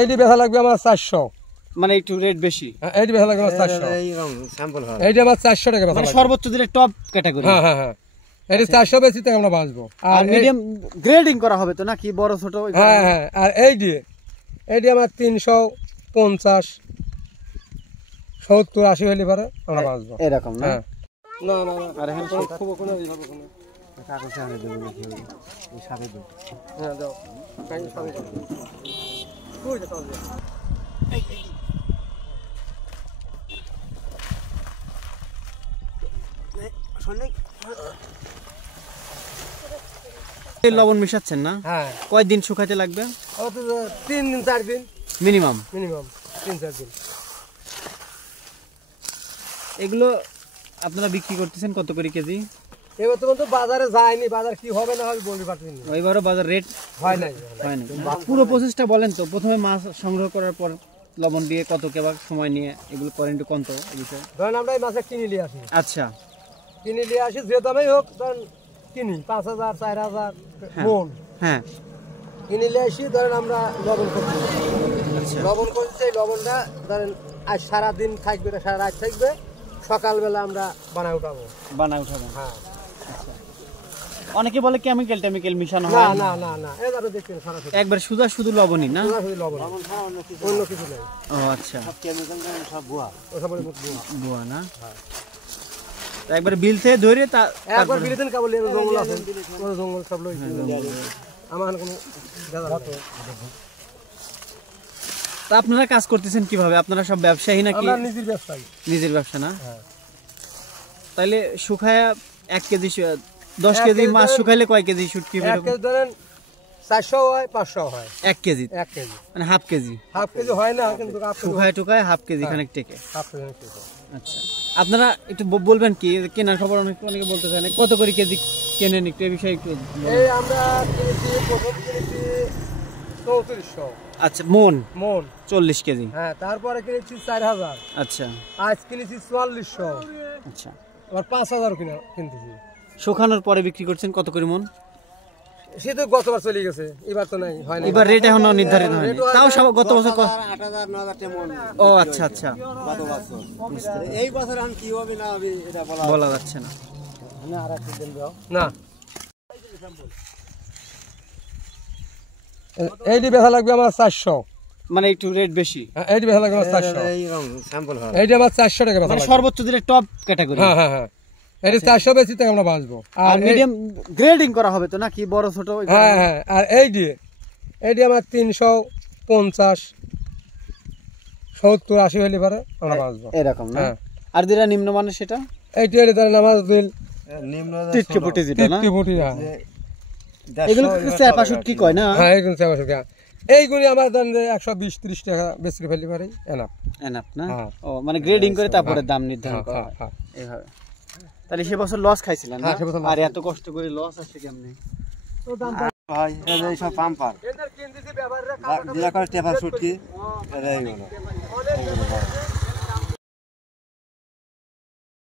এইটি বেচা লাগবে আমার 400, মানে একটু রেট বেশি। এইটি বেচা লাগবে আমার 400, এইটি আমার 400 টাকা বেচা লাগবে, সর্বোচ্চ দিলে টপ ক্যাটাগরি। হ্যাঁ হ্যাঁ হ্যাঁ, এটি 400 বেশি থেকে আমরা বাঁচবো। আর মিডিয়াম গ্রেডিং করা হবে তো নাকি বড় ছোট? হ্যাঁ হ্যাঁ, আর এইটি আমার 350, 70, 80 হলে পারে আমরা বাঁচবো এরকম না? হ্যাঁ। না না না, আর এখানে খুব কোনো কাগজ আনে দেবো নাকি ওই সাথে দেবো? হ্যাঁ দাও, কাই সাথে দাও, কই যেতে হবে? লবণ মিশাচ্ছেন না? হ্যাঁ। কয়দিন শুকাতে লাগবে? 3 দিন 4 দিন মিনিমাম। 3-4 দিন। এগুলো আপনারা বিক্রি করতেছেন কত করে কেজি? এবার তো বাজারে যায়নি, বাজার কি হবে না হবে বলতে পারছি না, ওইবারও বাজার রেট হয় নাই। পুরো প্রসেসটা বলেন তো। প্রথমে মাছ সংগ্রহ করার পর লবণ দিয়ে কত কেবার সময় নিয়ে এগুলো করেন একটু কত বিষয়? ধরেন আমরা এই মাছে কিনে নিয়ে আসি, আচ্ছা, কিনে নিয়ে আসি যে দামেই হোক, ধরেন কিনি 5000 4000 মন, হ্যাঁ কিনে নিয়ে আসি। ধরেন আমরা লবণ করছি, আচ্ছা লবণ করছি, এই লবণটা ধরেন আজ সারাদিন থাকবে, সারা রাত থাকবে, সকালবেলা আমরা বানায় উঠাবো। হ্যাঁ। অনেকে বলে কেমিক্যাল মিশানো না হয়। না না না, এবারে দেখছেন সরাসরি একবার শুধু লবণই না? সরাসরি লবণ, অন্য কিছু নেই। ও আচ্ছা, সব ভুয়া, ওসব বুয়া না? একবার বিল থেকে ধরে একবার বিলেতেন কেবল জঙ্গল আছে, জঙ্গল সব লই আমার কোনো তা আপনারা কাজ করতেছেন কিভাবে? আপনারা সব ব্যবসায়ী নাকি? আমরা নিজের ব্যবসায়ী। নিজের ব্যবসা না? হ্যাঁ। তাইলে শুকায়া 1 কেজি 10 কেজি মাছ শুকাইলে কয় কেজি শুটকি বের হবে? ধরেন 400 হয়, 500 হয় 1 কেজি, 1 কেজি, মানে হাফ কেজি। হাফ কেজি হয় না, কিন্তু শুকায় টুকায় হাফ কেজি খানিক টেকে। Half KG. আচ্ছা, আপনারা একটু বলবেন কি কেনার খবর? অনেকে বলতে চান কত করে কেজি কেনেন, একটু এই বিষয়ে একটু। এই আমরা কিনেছি, প্রথম কিনেছি 3400। আচ্ছা, মন 40 কেজি। হ্যাঁ, তারপরে কিনেছি 4000। আচ্ছা, আজ কিনেছি 4400। আচ্ছা, আবার 5000 কিনতেছি। শুকানোর পরে বিক্রি করছেন কত করে মন? সে তো গতবার চলে গেছে, এবার তো নাই, হয় না। এবার রেট এখনো নির্ধারিত হয়নি, তাও সব গত বছর 8000 9000 মন। ও আচ্ছা আচ্ছা, গত বছর। এই বছর আন কি হবে না হবে এটা বলা যাচ্ছে না। না, আর একটা দিন দাও না। এইটি বেচা লাগবে আমার 400, মানে একটু রেট বেশি। এইটি বেচা লাগবে আমার 400, এইটি আমার 400 টাকা বেচা মানে লাগবে, সর্বোচ্চ দিলে টপ ক্যাটাগরি। হ্যাঁ হ্যাঁ হ্যাঁ, এটি 400 বেশি থেকে আমরা বাঁচবো। আর মিডিয়াম গ্রেডিং করা হবে তো নাকি বড় ছোট? হ্যাঁ হ্যাঁ, আর এইটি আমার 350, 70, 80 হলে পারে আমরা বাঁচবো এরকম না? হ্যাঁ। আর যেটা নিম্নমানের সেটা এইটি হলে ধরেন আমার নিম্ন টিটকি যেটা না? টিটকি, হ্যাঁ। এগুলো চাপা শুটকি কয় না? হ্যাঁ, এগুলো চাপা শুটকি। এইগুলি আমার ধরেন 120-30 টাকা বেশি ফেলি পারে, এনাফ না? হ্যাঁ। ও মানে গ্রেডিং করে তারপরে দাম নির্ধারণ করা হয় হ্যাঁ। এইভাবে। তাহলে সে বছর লস খাইছিলেন না? হ্যাঁ, সে বছর আর এত কষ্ট করে লস আসছে কেমনে? ভাই এই সব পাম্পার এদের কিনতেছি ব্যবহারে যেটা করে টেপা শুটকি এটাই হলো